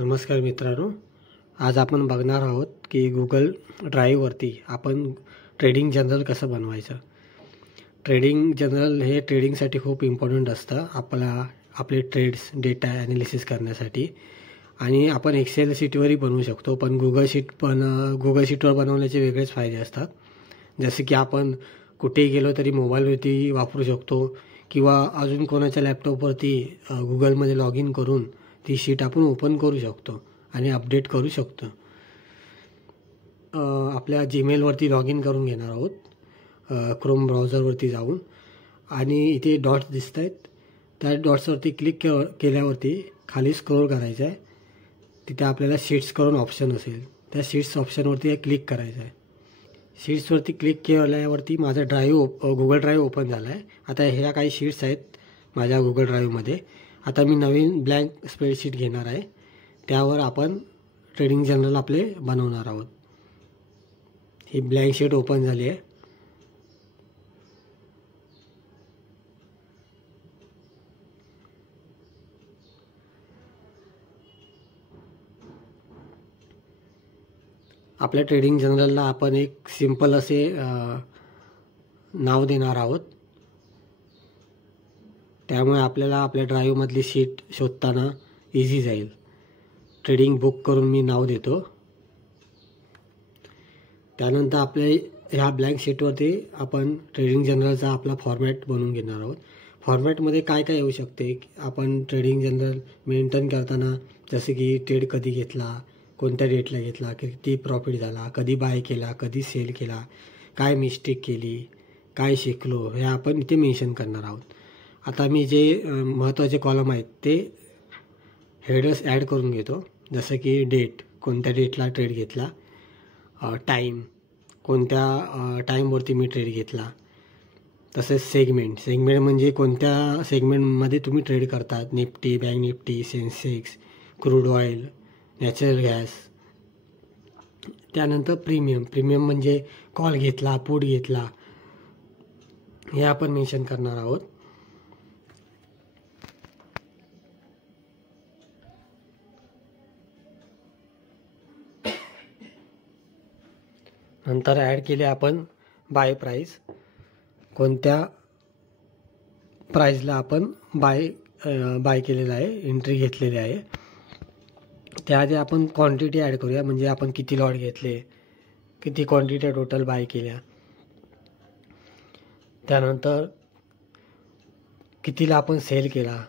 नमस्कार मित्रांनो, आज आपण बघणार आहोत की गुगल ड्राईव्हवरती आपण ट्रेडिंग जर्नल कसं बनवायचं. ट्रेडिंग जर्नल हे ट्रेडिंगसाठी खूप इम्पॉर्टंट असतं. आपले ट्रेड्स डेटा ॲनालिसिस करण्यासाठी. आणि आपण एक्सेल शीटवरही बनवू शकतो, पण गुगल शीटवर बनवण्याचे वेगळेच फायदे असतात. जसे की आपण कुठेही गेलो तरी मोबाईलवरती वापरू शकतो किंवा अजून कोणाच्या लॅपटॉपवरती गुगलमध्ये लॉग इन करून ती शीट आपण ओपन करू शकतो आणि अपडेट करू शकतो. आपल्या जीमेलवरती लॉग इन करून घेणार आहोत, क्रोम ब्राउझरवरती जाऊन, आणि इथे डॉट्स दिसत आहेत. त्या डॉट्सवरती क्लिक केल्यावरती खाली स्क्रोल करायचं आहे. तिथे आपल्याला शीट्स करून ऑप्शन असेल, त्या शीट्स ऑप्शनवरती क्लिक करायचं आहे. शीट्सवरती क्लिक केल्यावरती माझा गुगल ड्राईव्ह ओपन झाला आहे. आता ह्या काही शीट्स आहेत माझ्या गुगल ड्राईव्हमध्ये. आता मी नवीन ब्लँक स्प्रेडशीट घेणार आहे, त्यावर आपण ट्रेडिंग जर्नल आपले बनवणार आहोत. ही ब्लँक शीट ओपन झाली आहे. आपल्या ट्रेडिंग जर्नलला आपण एक सिंपल असे नाव देणार आहोत. त्यामुळे आपल्याला आपल्या ड्राईव्हमधली शीट शोधताना इझी जाईल. ट्रेडिंग बुक करून मी नाव देतो. त्यानंतर आपल्या ह्या ब्लँक शीटवरती आपण ट्रेडिंग जर्नलचा आपला फॉर्मॅट बनवून घेणार आहोत. फॉर्मॅटमध्ये काय काय येऊ शकते, आपण ट्रेडिंग जर्नल मेंटेन करताना जसे की ट्रेड कधी घेतला, कोणत्या डेटला घेतला, किती प्रॉफिट झाला, कधी बाय केला, कधी सेल केला, काय मिस्टेक केली, काय शिकलो, हे आपण इथे मेन्शन करणार आहोत. आता मी जे महत्त्वाचे कॉलम आहेत ते हेडर्स ॲड करून घेतो. जसं की डेट, कोणत्या डेटला ट्रेड घेतला, टाईम, कोणत्या टाईमवरती मी ट्रेड घेतला, तसेच सेगमेंट म्हणजे कोणत्या सेगमेंटमध्ये तुम्ही ट्रेड करतात, Nifty, bank Nifty, Sensex, crude oil, natural gas. त्यानंतर प्रीमियम म्हणजे कॉल घेतला, पुट घेतला, हे आपण मेन्शन करणार आहोत. नंतर ॲड केले आपण बाय प्राईस, कोणत्या प्राईजला आपण बाय केलेलं आहे, एंट्री घेतलेली आहे. त्याआधी आपण क्वांटिटी ॲड करूया, म्हणजे आपण किती लॉट घेतले, किती क्वांटिटी टोटल बाय केल्या. त्यानंतर कितीला आपण सेल केला,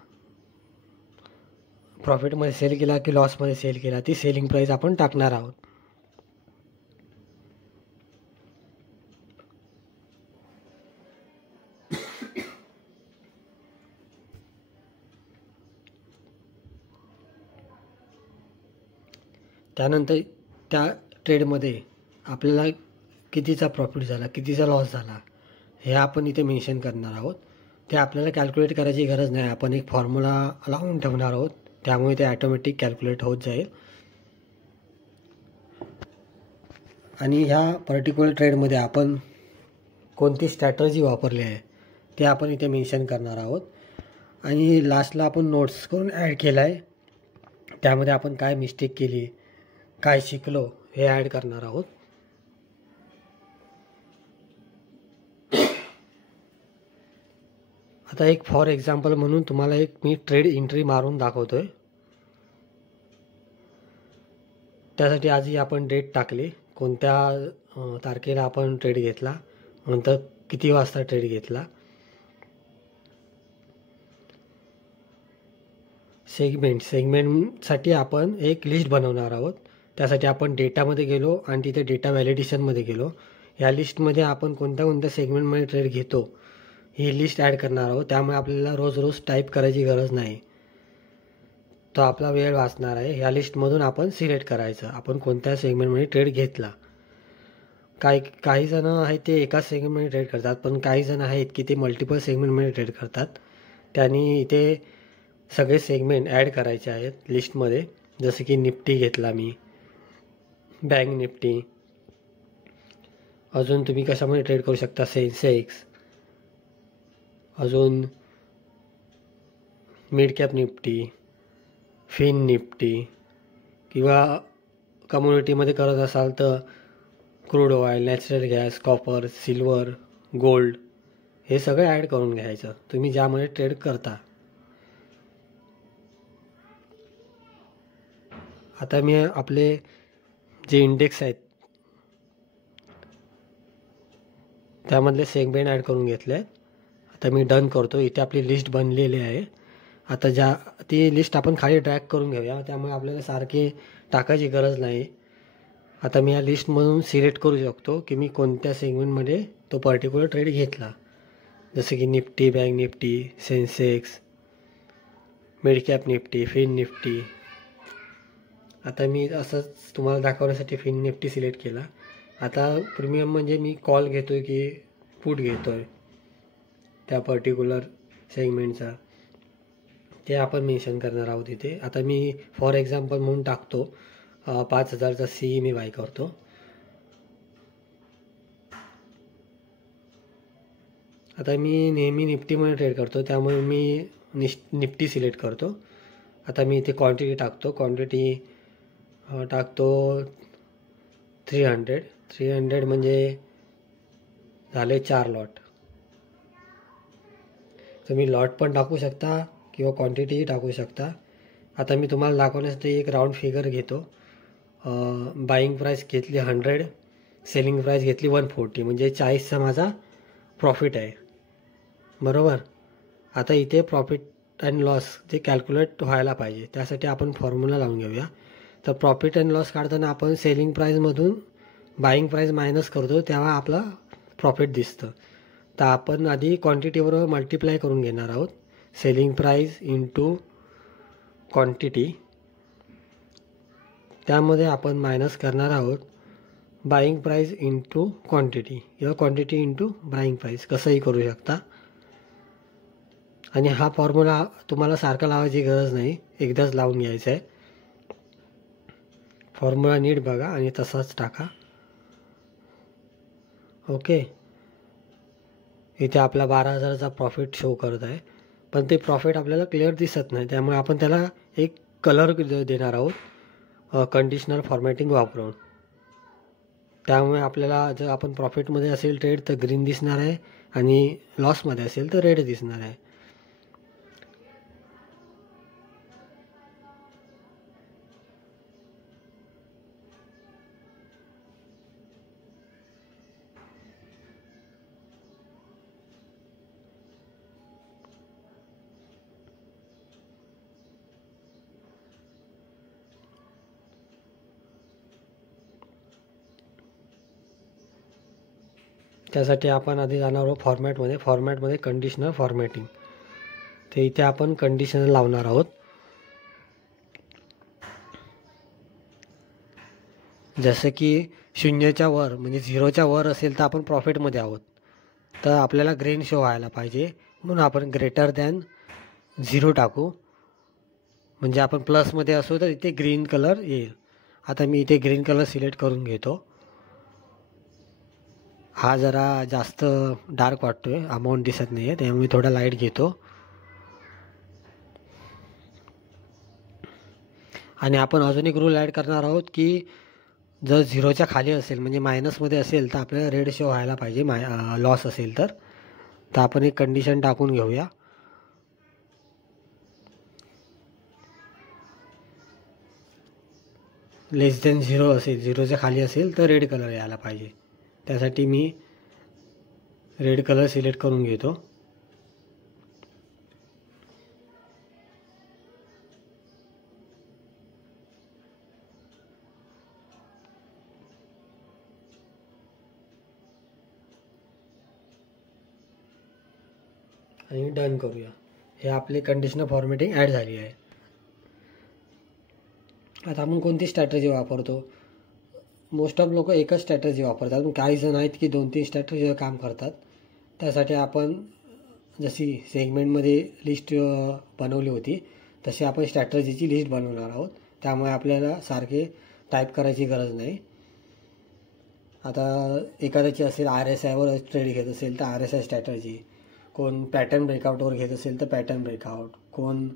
प्रॉफिटमध्ये सेल केला की लॉसमध्ये सेल केला, ती सेलिंग प्राईस आपण टाकणार आहोत. त्यानंतर त्या ट्रेडमध्ये आपल्याला कितीचा प्रॉफिट झाला, कितीचा लॉस झाला, हे आपण इथे मेन्शन करणार आहोत. ते आपल्याला कॅल्क्युलेट करायची गरज नाही, आपण एक फॉर्म्युला लावून ठेवणार आहोत, त्यामुळे ते ॲटोमॅटिक कॅल्क्युलेट होत जाईल. आणि ह्या पर्टिक्युलर ट्रेडमध्ये आपण कोणती स्ट्रॅटर्जी वापरली आहे ते आपण इथे मेन्शन करणार आहोत. आणि लास्टला आपण नोट्स करून ॲड केला आहे, त्यामध्ये आपण काय मिस्टेक केली, काय शिकलो, हे ॲड करणार आहोत. आता एक फॉर एक्झाम्पल म्हणून तुम्हाला एक मी ट्रेड एंट्री मारून दाखवतोय. त्यासाठी आधी आपण डेट टाकली, कोणत्या तारखेला आपण ट्रेड घेतला, नंतर किती वाजता ट्रेड घेतला. सेगमेंटसाठी आपण एक लिस्ट बनवणार आहोत. त्यासाठी आपण डेटामध्ये गेलो आणि तिथे डेटा व्हॅलिडेशनमध्ये गेलो. या लिस्टमध्ये आपण कोणत्या कोणत्या सेगमेंटमध्ये ट्रेड घेतो ही लिस्ट ॲड करणार आहोत. त्यामुळे आपल्याला रोज टाईप करायची गरज नाही, तो आपला वेळ वाचणार आहे. या लिस्टमधून आपण सिलेक्ट करायचं आपण कोणत्या सेगमेंटमध्ये ट्रेड घेतला. काही जण आहेत ते एकाच सेगमेंटमध्ये ट्रेड करतात, पण काही जण आहेत की ते मल्टिपल सेगमेंटमध्ये ट्रेड करतात. त्यांनी इथे सगळे सेगमेंट ॲड करायचे आहेत लिस्टमध्ये. जसे की निफ्टी घेतला मी, बँक निफ्टी, अजून तुम्ही कशामध्ये ट्रेड करू शकता, सेन्सेक्स, अजून mid cap Nifty, fin Nifty, किंवा कम्युनिटीमध्ये करत असाल तर crude oil, natural gas, copper, silver, gold हे सगळं ॲड करून घ्यायचं तुम्ही ज्यामध्ये ट्रेड करता. आता मी आपले जे इंडेक्स आहेत त्यामधले सेगमेंट ॲड करून घेतले आहेत. आता मी डन करतो. इथे आपली लिस्ट बनलेली आहे. आता ती लिस्ट आपण खाली ड्रॅग करून घेऊया, त्यामुळे आपल्याला सारखे टाकायची गरज नाही. आता मी या लिस्टमधून सिलेक्ट करू शकतो की मी कोणत्या सेगमेंटमध्ये तो पर्टिक्युलर ट्रेड घेतला. जसं की Nifty, bank Nifty, Sensex, mid cap Nifty, fin Nifty. आता मी असंच तुम्हाला दाखवण्यासाठी फिन निफ्टी सिलेक्ट केला. आता प्रीमियम म्हणजे मी कॉल घेतो आहे की पुट घेतो आहे त्या पर्टिक्युलर सेगमेंटचा, ते आपण मेन्शन करणार आहोत इथे. आता मी फॉर एक्झाम्पल म्हणून टाकतो 5,000चा सी मी बाय करतो. आता मी नेहमी निफ्टीमध्ये ट्रेड करतो त्यामुळे मी निफ्टी सिलेक्ट करतो. आता मी इथे क्वांटिटी टाकतो. क्वांटिटी टाकतो 300 म्हणजे झाले 4 लॉट. तुम्ही लॉट पण टाकू शकता किंवा क्वांटिटीही टाकू शकता. आता मी तुम्हाला दाखवण्यासाठी एक राऊंड फिगर घेतो. बाईंग प्राईस घेतली 100, सेलिंग प्राईस घेतली 140 म्हणजे 40चा माझा प्रॉफिट आहे, बरोबर. आता इथे प्रॉफिट अँड लॉस जे कॅल्क्युलेट व्हायला पाहिजे त्यासाठी आपण फॉर्म्युला लावून घेऊया. तर प्रॉफिट अँड लॉस काढताना आपण सेलिंग प्राईसमधून बाईंग प्राईस मायनस करतो तेव्हा आपला प्रॉफिट दिसतं. तर आपण आधी क्वांटिटीबरोबर मल्टिप्लाय करून घेणार आहोत. सेलिंग प्राईस इंटू क्वांटिटी, त्यामध्ये आपण मायनस करणार आहोत बाईंग प्राईस इंटू क्वांटिटी किंवा क्वांटिटी इंटू बाईंग प्राईस, कसंही करू शकता. आणि हा फॉर्म्युला तुम्हाला सारखा लावायची गरज नाही, एकदाच लावून घ्यायचा आहे. फॉर्म्युला नीट बघा आणि तसाच टाका. ओके. इथे आपला 12,000चा प्रॉफिट शो करत आहे, पण ते प्रॉफिट आपल्याला क्लिअर दिसत नाही, त्यामुळे आपण त्याला एक कलर देणार आहोत कंडिशनल फॉर्मॅटिंग वापरून. त्यामुळे आपल्याला जर आपण प्रॉफिटमध्ये असेल ट्रेड तर ग्रीन दिसणार आहे आणि लॉसमध्ये असेल तर रेड दिसणार आहे. त्यासाठी आपण आधी जाणार आहोत फॉर्मॅटमध्ये कंडिशनल फॉर्मॅटिंग. ते इथे आपण कंडिशनल लावणार आहोत. जसं की 0च्या वर म्हणजे 0च्या वर असेल तर आपण प्रॉफिटमध्ये आहोत, तर आपल्याला ग्रीन शो व्हायला पाहिजे म्हणून आपण ग्रेटर दॅन 0 टाकू. म्हणजे आपण प्लसमध्ये असू तर इथे ग्रीन कलर येईल. आता मी इथे ग्रीन कलर सिलेक्ट करून घेतो. हा जरा जास्त डार्क वाटतोय, अमाऊंट दिसत नाही आहे, त्यामुळे थोडा लाईट घेतो. आणि आपण अजून एक रूल ॲड करणार आहोत की जर 0च्या खाली असेल म्हणजे मायनसमध्ये असेल तर आपल्याला रेड शो व्हायला पाहिजे. लॉस असेल तर आपण एक कंडिशन टाकून घेऊया. लेस दॅन 0 असेल, 0च्या खाली असेल तर रेड कलर यायला पाहिजे. त्यासाठी मी रेड कलर सिलेक्ट करून घेतो. आणि डन करूया. हे आपली कंडिशनल फॉर्मॅटिंग ॲड झाली आहे. आता आपण कोणती स्ट्रॅटेजी वापरतो? मोस्ट ऑफ लोक एकच स्ट्रॅटेजी वापरतात, पण काही जण आहेत की 2-3 स्ट्रॅटेजीवर काम करतात. त्यासाठी आपण जशी सेगमेंटमध्ये लिस्ट बनवली होती तशी आपण स्ट्रॅटेजीची लिस्ट बनवणार आहोत. त्यामुळे आपल्याला सारखे टाईप करायची गरज नाही. आता एखाद्याची असेल RSIवर ट्रेड घेत असेल तर RSI स्ट्रॅटेजी, कोण पॅटर्न ब्रेकआउटवर घेत असेल तर पॅटर्न ब्रेकआउट, कोण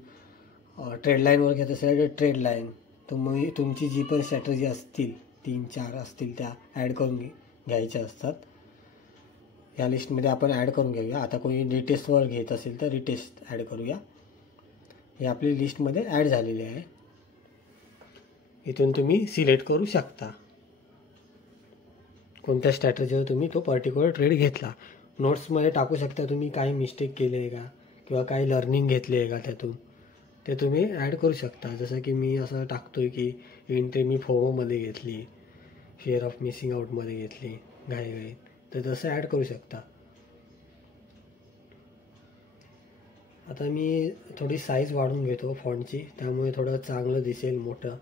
ट्रेड लाईनवर घेत असेल तर ट्रेड लाईन, तुमची जी पण स्ट्रॅटर्जी असतील 3-4 असतील त्या ॲड करून घ्यायच्या असतात. या लिस्टमध्ये आपण ॲड करून घेऊया. आता कोणी रिटेस्टवर घेत असेल तर रिटेस्ट ॲड करूया. हे आपली लिस्टमध्ये ॲड झालेली आहे. इथून तुम्ही सिलेक्ट करू शकता कोणत्या स्ट्रॅटर्जीवर तुम्ही तो पर्टिक्युलर ट्रेड घेतला. नोट्समध्ये टाकू शकता तुम्ही काही मिस्टेक केले आहे का किंवा काही लर्निंग घेतली आहे का त्यातून, ते तुम्ही ॲड करू शकता. जसं की मी असं टाकतो आहे की एंट्री मी फोमोमध्ये घेतली, फिअर ऑफ मिसिंग आउटमध्ये घेतली घाईघाईत, तर तसं ॲड करू शकता. आता मी थोडी साईज वाढवून घेतो फॉन्टची, त्यामुळे थोडं चांगलं दिसेल मोठं.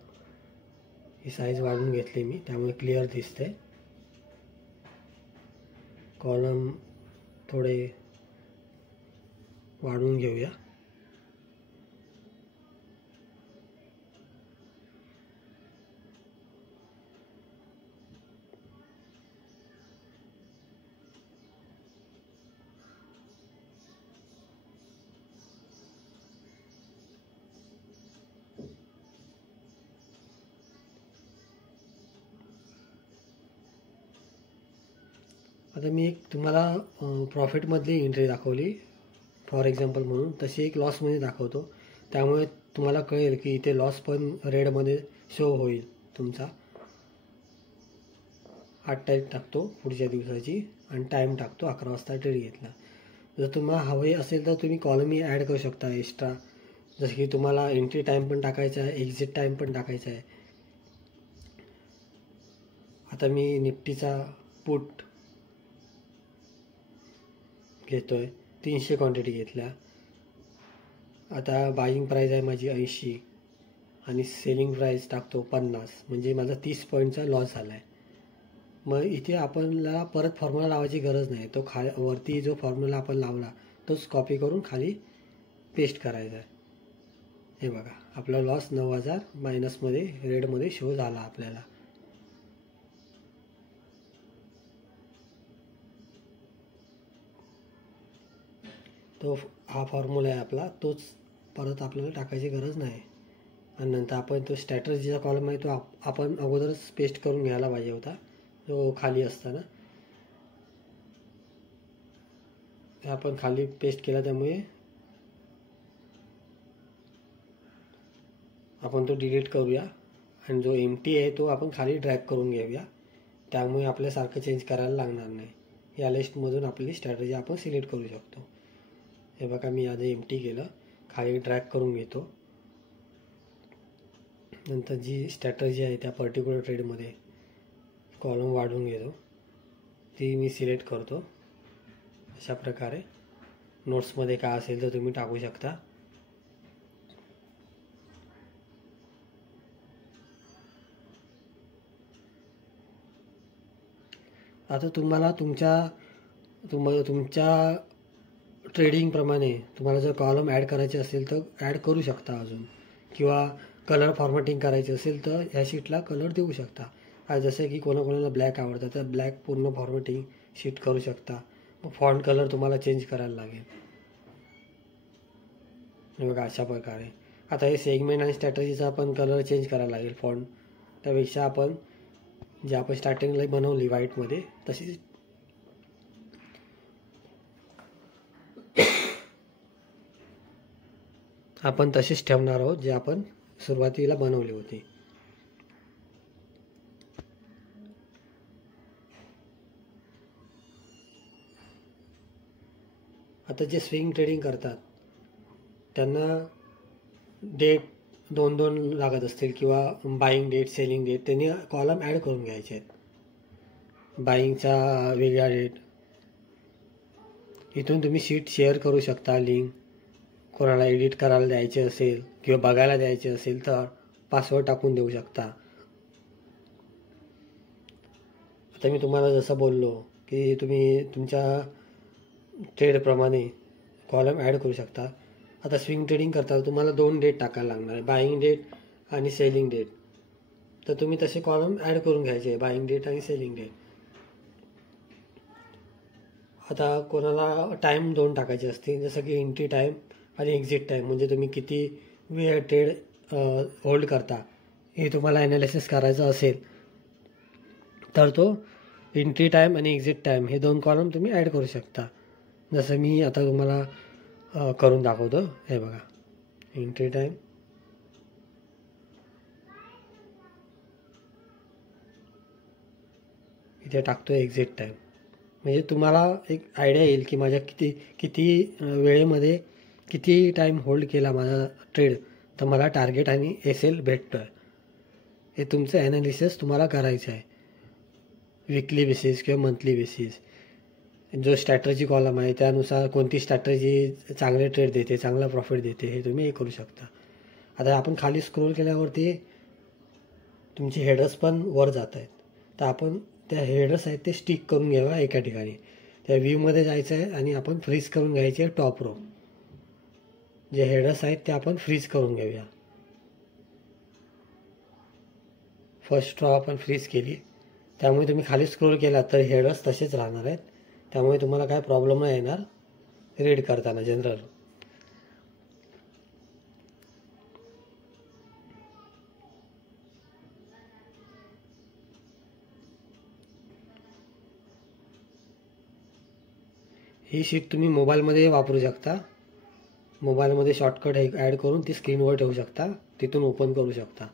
ही साईज वाढवून घेतली मी, त्यामुळे क्लिअर दिसते. कॉलम थोडे वाढवून घेऊया. आता मी एक तुम्हाला प्रॉफिटमधली एंट्री दाखवली फॉर एक्झाम्पल म्हणून, तशी एक लॉसमध्ये दाखवतो. त्यामुळे तुम्हाला कळेल की इथे लॉस पण रेडमध्ये शो होईल तुमचा. 8 तारीख टाकतो पुढच्या दिवसाची आणि टाईम टाकतो 11 वाजता ट्रेड घेतला. जर तुम्हाला हवे असेल तर तुम्ही कॉलमही ॲड करू शकता एक्स्ट्रा. जसं की तुम्हाला एंट्री टाईम पण टाकायचा आहे, एक्झिट टाईम पण टाकायचा आहे. आता मी निफ्टीचा पुट घेतोय, 300 क्वांटिटी घेतल्या. आता बाईंग प्राईस आहे माझी 80 आणि सेलिंग प्राईस टाकतो 50, म्हणजे माझा 30 पॉईंटचा लॉस झाला आहे. मग इथे आपल्याला परत फॉर्म्युला लावायची गरज नाही. तो वरती जो फॉर्म्युला आपण लावला तोच कॉपी करून खाली पेस्ट करायचा आहे. हे बघा, आपला लॉस 9000 मायनसमध्ये रेडमध्ये शो झाला आपल्याला. तो हा फॉर्म्युला आहे आपला, तोच परत आपल्याला टाकायची गरज नाही. आणि नंतर आपण तो स्ट्रॅटर्जीचा कॉलम आहे तो आपण अगोदरच पेस्ट करून घ्यायला पाहिजे होता, जो खाली असताना. आपण खाली पेस्ट केला, त्यामुळे आपण तो डिलीट करूया आणि जो एम्प्टी आहे तो आपण खाली ड्रॅग करून घेऊया. त्यामुळे आपल्यासारखं चेंज करायला लागणार नाही. या लिस्टमधून आपली स्ट्रॅटर्जी आपण सिलेक्ट करू शकतो. हे बघा, मी आधी एम्प्टी केलं, खाली ड्रॅग करून घेतो. नंतर जी स्ट्रॅटर्जी आहे त्या पर्टिक्युलर ट्रेडमध्ये कॉलम वाढवून घेतो, ती मी सिलेक्ट करतो. अशा प्रकारे नोट्समध्ये काय असेल तर तुम्ही टाकू शकता. आता तुम्हाला तुमच्या ट्रेडिंगप्रमाणे तुम्हाला जर कॉलम ॲड करायचे असेल तर ॲड करू शकता अजून, किंवा कलर फॉर्मॅटिंग करायची असेल तर ह्या शीटला कलर देऊ शकता. जसं की कोणाकोणाला ब्लॅक आवडतं तर ब्लॅक पूर्ण फॉर्मॅटिंग शीट करू शकता. मग फॉन्ट कलर तुम्हाला चेंज करायला लागेल. हे बघा, अशा प्रकारे. आता हे सेगमेंट आणि स्ट्रॅटर्जीचा आपण कलर चेंज करायला लागेल फॉन्ट. त्यापेक्षा आपण जे आपण स्टार्टिंगला बनवली व्हाईटमध्ये तशीच आपण तशीच ठेवणार आहोत जे आपण सुरुवातीला बनवली होती. आता जे स्विंग ट्रेडिंग करतात त्यांना डेट 2-2 लागत असतील, किंवा बाईंग डेट, सेलिंग डेट, त्यांनी कॉलम ॲड करून घ्यायचे आहेत. बाईंगचा वेगळा डेट. इथून तुम्ही शीट शेअर करू शकता. लिंक कोणाला एडिट करायला द्यायचे असेल किंवा बघायला द्यायचे असेल तर पासवर्ड टाकून देऊ शकता. आता मी तुम्हाला जसं बोललो की तुम्ही तुमच्या ट्रेडप्रमाणे कॉलम ॲड करू शकता. आता स्विंग ट्रेडिंग करता तुम्हाला 2 डेट टाकायला लागणार आहे, बाईंग डेट आणि सेलिंग डेट. तर तुम्ही तसे कॉलम ॲड करून घ्यायचे, बाईंग डेट आणि सेलिंग डेट. आता कोणाला टाईम 2 टाकायचे असतील, जसं की एंट्री टाईम आणि एक्झिट टाईम, म्हणजे तुम्ही किती वेळ ट्रेड होल्ड करता हे तुम्हाला ॲनालिसिस करायचं असेल तर तो एंट्री टाईम आणि एक्झिट टाईम हे 2 कॉलम तुम्ही ॲड करू शकता. जसं मी आता तुम्हाला करून दाखवतो. हे बघा, एंट्री टाईम, इथे टाकतो एक्झिट टाईम. म्हणजे तुम्हाला एक आयडिया येईल की माझ्या किती वेळेमध्ये किती टाईम होल्ड केला माझा ट्रेड, तर मला टार्गेट आणि SL भेटतो आहे. हे तुमचं ॲनालिसिस तुम्हाला करायचं आहे वीकली बेसिस किंवा मंथली बेसिस. जो स्ट्रॅटर्जी कॉलम आहे त्यानुसार कोणती स्ट्रॅटर्जी चांगले ट्रेड देते, चांगला प्रॉफिट देते, हे तुम्ही हे करू शकता. आता आपण खाली स्क्रोल केल्यावरती तुमचे हेडर्स पण वर जात आहेत. तर आपण त्या हेडर्स आहेत ते स्टिक करून घ्यावा एका ठिकाणी. त्या व्ह्यूमध्ये जायचं आहे आणि आपण फ्रीज करून घ्यायचे टॉप रो. जे हेडर्स आहेत ते आपण फ्रीज करून घेऊया. फर्स्ट रो आपण फ्रीज केली, त्यामुळे तुम्ही खाली स्क्रोल केला तर हेडर्स तसेच राहणार आहेत. त्यामुळे तुम्हाला काय प्रॉब्लेम नाही येणार रीड करताना जनरल. ही शीट तुम्ही मोबाईलमध्ये वापरू शकता. मोबाईलमध्ये शॉर्टकट ॲड करून ती स्क्रीनवर ठेवू शकता, तिथून ओपन करू शकता.